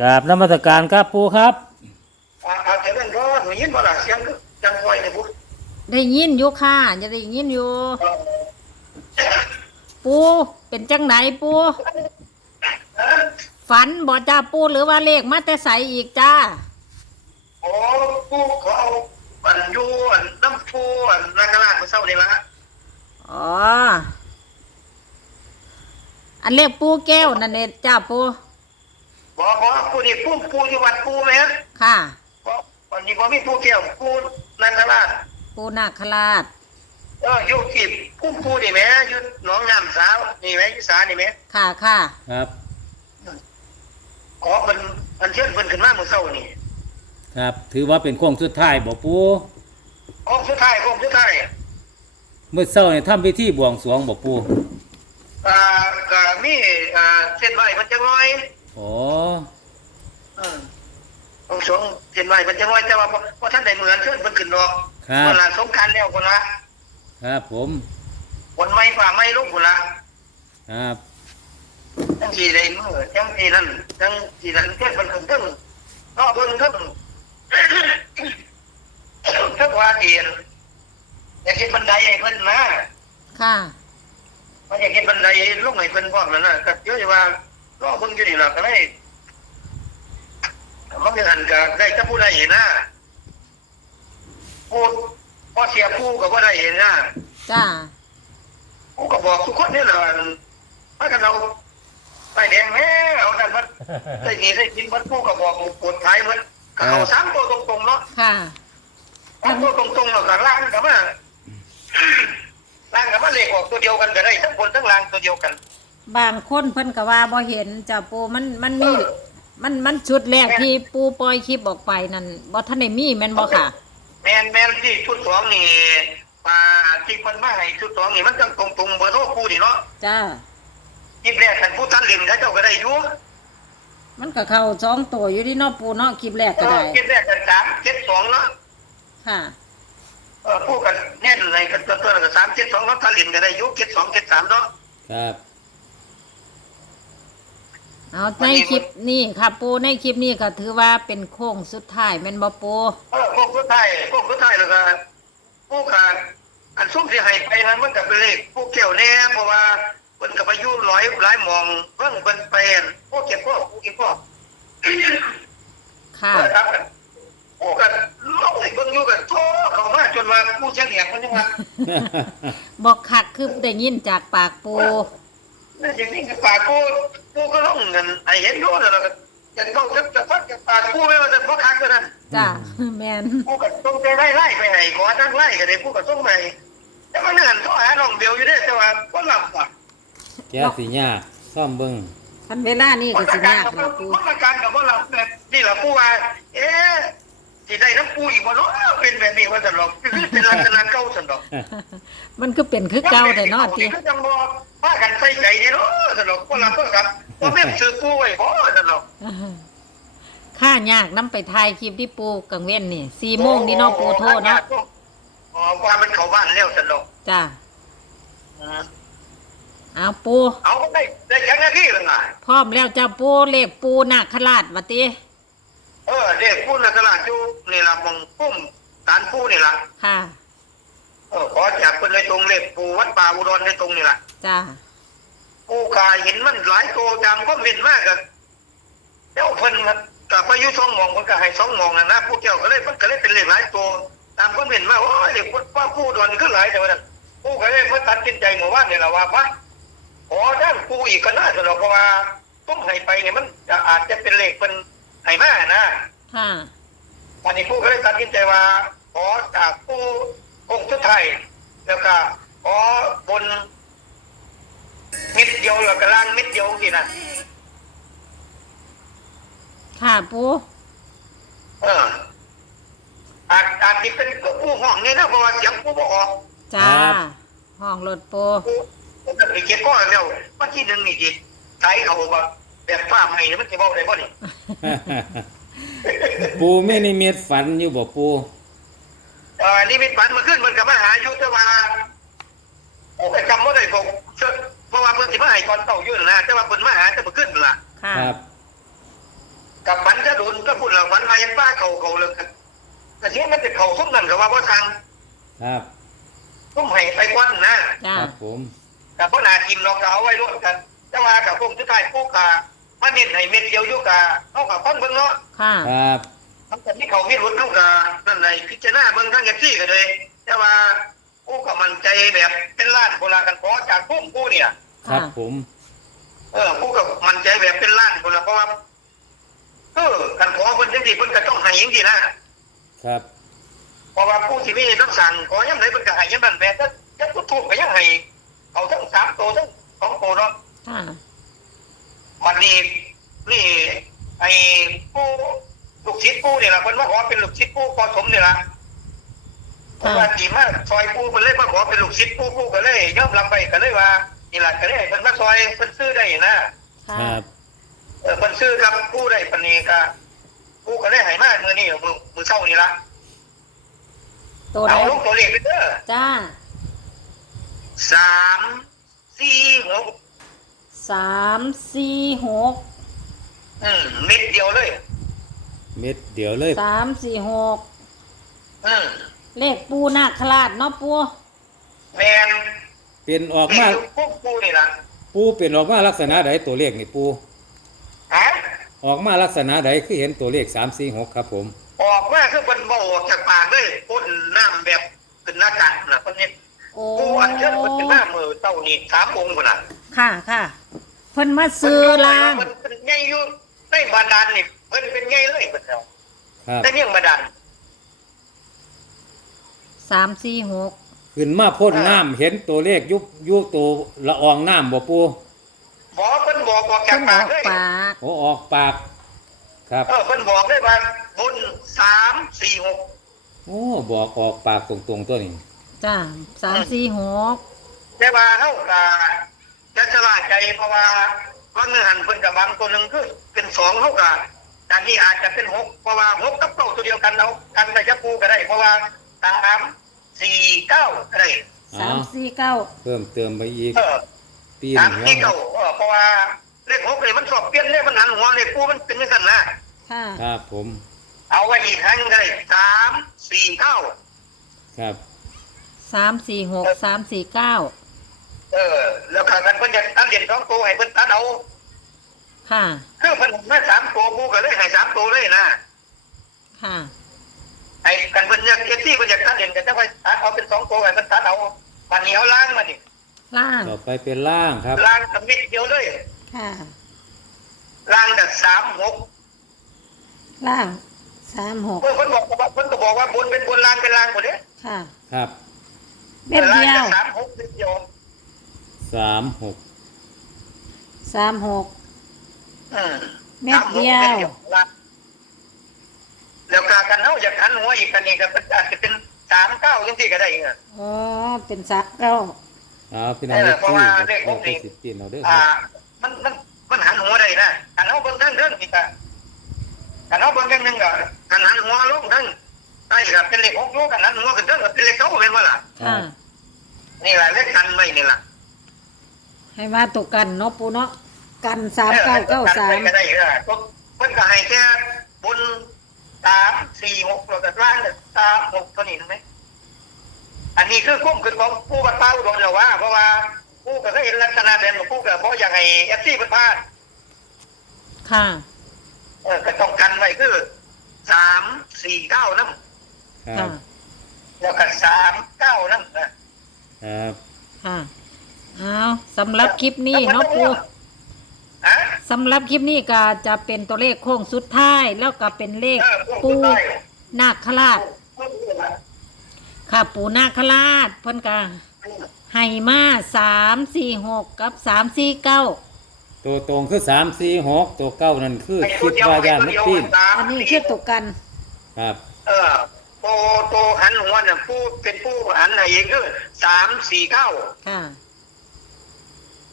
กราบนมัสการครับปูครับอาอาจจะเป็นเพราะหนูยินบ่ล่ะเสียงจังไวเนี่ยปุ๊บได้ยินอยู่ค่ะจะได้ยินอยู่ ปูเป็นจังไหนปูฝันบ่จ้าปูหรือว่าเลขมาแต่ใสอีกจ้าโอ้ผู้เขาเอาอันอยูอันน้ำฟูอันนากราชมาเศร้านี่ละอ๋อ อันเลขปูแก้วนั่นเองจ้าปู บอกบอกผู้นี่ผู้ผู้ที่วัดผู้ไหมฮะค่ะบอกวันนี้บอกมีผู้เกี่ยวผู้นากราชปูนาคราช เอออยู่ที่ผู้ผู้นี่ไหมอยู่หนองน้ำสาวนี่ไหมอยู่สานี่ไหมค่ะค่ะ ครับ ขอเป็นอันเชิญเพิ่นขึ้นมาเมื่อเช้านี่ครับ ถือว่าเป็นโค้งสุดท้ายบ่ปูของสุดท้ายของสุดท้ายเมื่อเช้าเนี่ยทำพิธีบวงสรวงบ่ปูอ่าก็มีอ่าเส้นไหวมันจังน้อย โอ้อืมองค์สงฆ์เส้นไหวมันจังน้อยแต่ว่าบ่บ่ท่านได้เหมือนเชิญเพิ่นขึ้นดอกครับเวลาสงกรารแล้วคนละครับผมวันไม่ฝ่าไม่ลูกคนละครับทั้งทีใดมือทั้งทีนั้นทั้งทีนั้นเพื่อนมันถึงทั้งนอกเพิ่งทั้งทั้งว่าเตียนอยากเห็นบันไดให้เพิ่นนะค่ะ มันอยากเห็นบันไดลงให้เพิ่นพร้อมนั่นน่ะก็เยอะอยู่ว่า รอเพิ่งอยู่นี่ล่ะก็เลยมันเป็นอันก็ได้ถ้าผู้ใดเห็นนะผู้พอเสียผู้ก็บ่ได้เห็นนะจ้ากูก็บอกทุกคนนี่แหละว่ากันเราไปแดงแม่เอาแต่มันได้ดีได้กินมันกูก็บอกปวดท้ายมันก็เอาสามตัวตรงๆเนาะค่ะสามตัวตรงๆแล้วก็ล่างกับว่าล่างกับว่าเลขออกตัวเดียวกันก็ได้ทั้งบนทั้งล่างตัวเดียวกัน บางคนเพิ่นก็ว่าบ่เห็นจ้าปูมันมันมีมันมันชุดแรกที่ปูปล่อยคลิปออกไปนั่นบ่ทันได้มีแม่นบ่ค่ะ แมนแมนที่ชุดสองนี่มาที่คนมาให้ชุดสองนี่มันจังตรงๆเบอร์โทรกูนี่เนาะจ้ายิบแรกกันผู้ตันเล่นเขาเจ้าก็ได้อยู่มันก็เข้าสองตัวอยู่ที่เนอกปูเนาะคลิปแรกเอก็อได้ยิบแรกกันสามเจ็ดสองเนาะค่ะ เออพูดกันแน่นเลยกันตัวตัวกันสามเจ็ดสองแล้วถ้าเล่นก็ได้อยุเจ็ดสองเจ็ดสามเนาะครับ เอาในคลิปนี้ค่ะปูในคลิปนี้ก็ถือว่าเป็นโค้งสุดท้ายแม่นบ่ปูเออพวกผู้ไทยพวกผู้ไทยแล้วก็ผู้ขาดอันซุ่มที่ให้ไปนั้นมันก็เป็นเลขผู้เกี่ยวแน่เพราะว่าเพิ่นก็ไปอยู่ร้อยหลายหมองเพิ่นเพิ่นไปอั่นพวกเก็บพวกผู้เก็บพวกค่ะ เออครับโอ้กันลงให้เบิ่งอยู่กันโทเข้ามาจนว่าผู้เชียงแหงมันยังว่า บอกคักคือได้ยินจากปากปู นั่นอย่างนี้คือปากผู้ ผู้ก็ลงเงินไอ้เห็นอยู่แล้วก็จะเข้าจะจะฟัดกับปากผู้ไม่ว่าจะบ่คักก็นั่นจ้าแมนผู้ก็ต้องใจไล่ไล่ไปให้ขอทั้งไล่ก็ได้ผู้ก็ต้องไปแต่ว่านั่นต้องหาน้องเดียวอยู่เด้แต่ว่าบ่ลำอะแก้สิยากซ่อมเบิ่งทันเวลานี่ก็สิยากกับนะปูมาการกับบ่ลำแบบนี่ล่ะผู้ว่า เอ๊ะสิได้น้ำปูอีกบ่เนาะเป็นแบบนี้ว่าซั่นหรอกคือเป็นลักษณะเก่าซั่นดอกมันคือเป็นคือเก่าแต่เนาะติคือจังบ่พากันใส่ใจนี่เนาะซั่นดอกบ่ลำเพิ่นครับ บ่แม่นซื้อปูไว้บ่ซั่นดอกค่ายากน้ำไปถ่ายคลิปที่ปูกังเว้นนี่สี่โมงนี่เนาะปูโทษเนาะอ๋อว่ามันเข้าบ้านแล้วซั่นดอกจ้าอืมเอาปูเอาได้ได้จังหน้าที่แล้วไงพร้อมแล้วจ้าปูเลขปูนาคราชวัติเออเด็กพูดในตลาดอยู่นี่ละมองปุ้มตานผู้นี่ละค่ะเออขอจากเป็นเลยตรงเล็บปูวัดป่าอุดรในตรงนี่ละจ้า ปูกายเห็นมันหลายตัวจำก็เห็นมากกันแล้วเพิ่นกับพายุสองหมองเพิ่นก็ให้สองหมองนะนะผู้เกี่ยวก็เลยมันก็เลยเป็นเลขหลายตัวตามก็เห็นมาโอ้ยเด็กว่าผู้อุดรก็หลายแต่ว่าผู้ก็เลยเพิ่นตัดสินใจหมู่บ้านนี่ละว่าพระขอด้านปูอีกก็น่าจะหรอกเพราะว่าต้องให้ไปเนี่ยมันอาจจะเป็นเลขเป็นให้มานะค่ะวันนี้ผู้ก็เลยตัดสินใจว่าขอจากผู้องค์สุดท้ายแล้วก็ขอบนเม็ ดเดียวแล้วก็ล่างเม็ดเดียวสินะค่ะปูเอออาจอาจจะเป็นผู้ห้องเนี่ยนะเพราะว่าเสียงผู้บออกจ้าห้องรถปูผู้ผมจะไปเก็บก้อนแล้ววันที่หนึ่งนี่จิใช้เขาแบบแบบฟ้าใหม่เนี่ยมันจะบอกได้บ่นี่ปูไม่ในเม็ดฝันอยู่บ่ปูเออนี่มีปันมาขึ้นมันกับมาหาอยู่แต่ว่าโอ้ยจำว่าได้ผมเพ ราะว่าเพิ่นสิมาให้ตอนเต่าอยู่นะแต่ว่าเพิ่นมาหาแต่มาขึ้นนั่นล่ะค่ะครับ กับฝันจะโดนก็พูดละฝันมายังป้าเขาเขาเลยกันแต่ที่มันจะเขาทุกนั่นกับว่าพ่อทางครับทุ่มให้ไปกวันนะจ้าครับผมกับพ่อนาทีมเราก็เอาไว้ร่วมกัน แต่ว่ากับพวกที่ใต้พวกกามาเน้นให้เม็ดเดียวอยู่กะเขากับคนเบิ่งเนาะค่ะครับทั้งแต่ที่เขามีรุนเขากับนั่นไหนพิจารณาเบิ่งทั้งอย่างที่กันเลย แต่ว่าผู้กับมันใจแบบเป็นล้านโบราณกันขอจากพุ่มผู้เนี่ย ครับผม เออผู้กับมันใจแบบเป็นล้านคนละเพราะว่า เออกันขอคนจังที่เพิ่นก็ต้องให้จังที่นะครับ เพราะว่าผู้ที่มีต้องสั่งขอยังไงเพิ่นก็ให้ยังนั้นแม่ถ้าถ้าผู้ถูกก็ยังให้เอาทั้งสามตัวทั้งสองตัวเนาะค่ะวันนี้นี่ไอ้ผู้ลูกศิษย์ผู้นี่ล่ะเพิ่นมาขอเป็นลูกศิษย์ผู้พอสมนี่ล่ะเพราะว่าดีมากซอยผู้เพิ่นเลยมาขอเป็นลูกศิษย์ผู้ผู้ก็เลยยอมรับไปก็เลยว่า นี่ล่ะก็เลยให้เพิ่นมาซอยเพิ่นซื้อได้นะ ค่ะครับ เออคนซื้อกับผู้ได้ปานนีก็ผู้ก็ได้ใหายมามือนี่มือมือเศร้านี่ละตัวใดเอาลูกตัวเลขไปเด้อจ้าสามสี่หกสามสี่หกอืมเม็ดเดียวเลย เม็ดเดียวเลยสามสี่หกอืมเลขปูนาคราชเนาะปูแมน เป็นออกนี่มาพวกผู้นี่ละปูเป็นออกมาลักษณะใดตัวเลขนี่ปูฮะออกมาลักษณะใดคือเห็นตัวเลขสามสี่หกครับผม ออกมาคือมันบออกจากปากเลยพ่นน้ำแบบเป็นหน้ากากนะคนนี้โอ้ผู้อันเชิญมันเป็นหน้ามือเต้านี่สามองค์คนน่ะค่ะค่ะเพิ่นมาซื้อลางมันเป็นไงอยู่ในบาดาลนี่เพิ่นเป็นไงเลยเพิ่นเอาครับแต่เนี่ยบาดาลสามสี่หก ขึ้นมาพ่นน้ำเห็นตัวเลขยุบยุบตัวละอองน้ำบ่ปูหมอเพิ่นบอกออกจาเพิ่กนอปาอกกเลยปากโอ้ออกปาก ครับ เออเพิ่นบอกได้ว่าบนสามสี่หกโอ้บอกออกปากตรงๆตัวนี้จ้าสามสี่หกแต่ว่าเฮาก็จะฉลาดใจเพราะว่าว่าเนื้อหันเพิ่นกับบางตัวหนึ่งคือเป็นสองเฮาก็อันนี้อาจจะเป็นหกเพราะว่าหกกับเก้าตัวเดียวกันเอากันไปจะปูก็ได้ เพราะว่าสาม สี่เก้าก็ได้สามสี่เก้าเพิ่มเติมไปอีกเออปีนสามหัวสี่เก้าเออเพราะว่าเลขหกนี่มันสอบเปลี่ยนเลขมันหันหัวเลขปูมันเป็นยังไงนะค่ะครับผมเอาไว้อีกครั้งก็ได้สามสี่เก้าครับสามสี่หกสามสี่เก้าเออ แล้วข้างกันเพิ่นจะตัดเหรียญสองตัวให้เพิ่นตัดเอาค่ะ คือเพิ่นให้สามตัวกูก็เลยให้สามตัวเลยนะค่ะ ไอ้กันเพิ่นอยากเอซี่เพิ่นอยากตัดเหรียญก็จะไปตัดเอาเป็นสองตัวให้เพิ่นตัดเอาวันนี้เอาล้างมาดิล่างต่อไปเป็นล่างครับ ล้างกับเม็ดเดียวเลยค่ะล้างแบบสามหกล่างสามหกเพิ่นเพิ่นบอกว่าเพิ่นก็บอกว่าบนเป็นบนล้างเป็นล้างหมดเด้ค่ะครับเม็ดเดียวล้างจากสามหกเม็ดเดียวสามหกสามหกอืมเม็ดเดียวสามหกม็ล้าง แล้วกากันเฮาอยากหันหัวอีกกันนี่ก็อาจจะเป็นสามเก้าจังซี่ก็ได้อีกอะอ๋อเป็นสักเก้าเอาพี่น้องเออเล็กเพราะที่ว่าเราเลขหกไปนี่สิบปีนเอาเด้อคอ่ารับมันมันมันหันหัวได้นะกันเอาเบิ่งทั้งเรื่องนี่ก็กันเอาเบิ่งทั้งหนึงก็กันหันหัวลงทั้งใช่ครับเป็นเลขหกลูกกันหันหัวขึ้นเทั้งก็เป็นเลขเก้าเป็นว่าล่ะค่ะนี่แหละเลขกันไว้นี่ล่ะให้มาตกกันเนาะปูเนาะกันสามเก้าเก้าสามออกันไว้ก็ได้เออก็เพิ่นก็ให้แค่บน สามสี่หกแล้วก็ล่างสามหกเท่านี้ถูกไหมอันนี้คือคุ้มคือของผู้บัตรเป้าโดนแล้วว่า เพราะว่าผู้ก็เคยเห็นลักษณะแบบของผู้ก็เพราะอยากให้เอฟซีเพิ่นพลาดค่ะ เออก็ต้องกันไว้คือสามสี่เก้านั่นครัค่ะบแล้วก็สามเก้านั่นนะครับค่ะเอาสำหรับคลิปนี้เนาะปูฮะ สำหรับคลิปนี้ก็จะเป็นตัวเลขโค้งสุดท้าย แล้วก็เป็นเลขเออพวกปูผู้ใต้นาคราชพวกผู้ใต้ค่ะปูนาคราชเพิ่นก็ให้มาสามสี่หกกับสามสี่เก้าตัวตรงคือสามสี่หกตัวเก้านั่นคือคิดว่าย่านมันปีนอันนี้คือตกกัน ครับ เออโตโตหันหัวเนี่ยผู้เป็นผู้หันไหนเองคือสามสี่เก้าค่ะ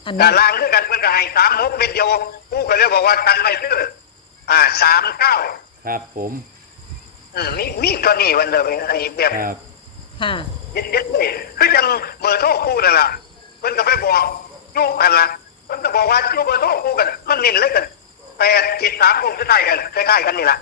อันกานี้รล่างคือกันเพื่อนก็ให้สามหกเม็ดเดียวผู้ก็เลยบอกว่ากันไม่คืออ่าสามเก้าครับผมอืมนี่นี่ตัวนี้วันเดียวไอ้แบบครับค่ะเด็ดๆเลยคือจังเบอร์โทรคู่นั่นแหละเพื่อนก็ไปบอกยูกันละเพื่อนก็บอกว่ายูเบอร์โทรคู่กัน มันเน้นเลยกันไปแปดเจ็ดสามคงคล้ายๆกันคล้ายๆกันนี่แหละ